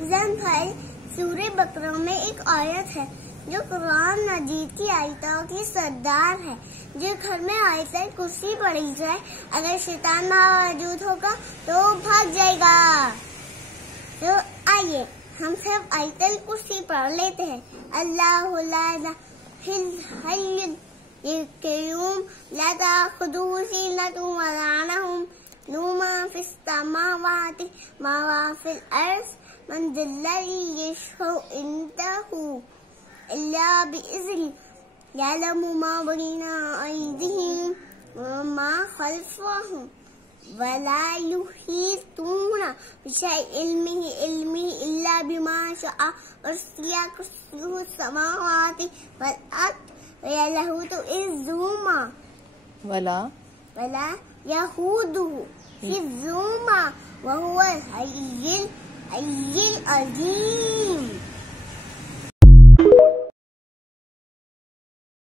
भाई सूरह बकरा में एक आयत है जो कुरान मजीद की आयतों की सरदार है। जो घर में आयतल कुर्सी पड़ी जाए, अगर शैतान मौजूद होगा तो भाग जाएगा। तो आइए हम सब आयतल कुर्सी पढ़ लेते हैं। अल्लाहु ला इलाहा इल्लल क़य्यूम ला ताख़ुज़ुहु सिनतुन व ला नौम लहू मा फ़िस समावाति व मा फ़िल अर्ज़ मन ज़ल्लज़ी यशफ़अउ इंदहु इल्ला बिइज़्निही यअलमु मा बैना अयदीहिम व मा ख़ल्फ़हुम व ला युहीतूना बिशैइन मिन इल्मिही इल्ला बिमा शाअ वसिअ कुर्सियुहु समावाति वल अर्ज़ वला यहूदुहु हिफ़्ज़ुहुमा व हुवल अलिय्युल अज़ीम।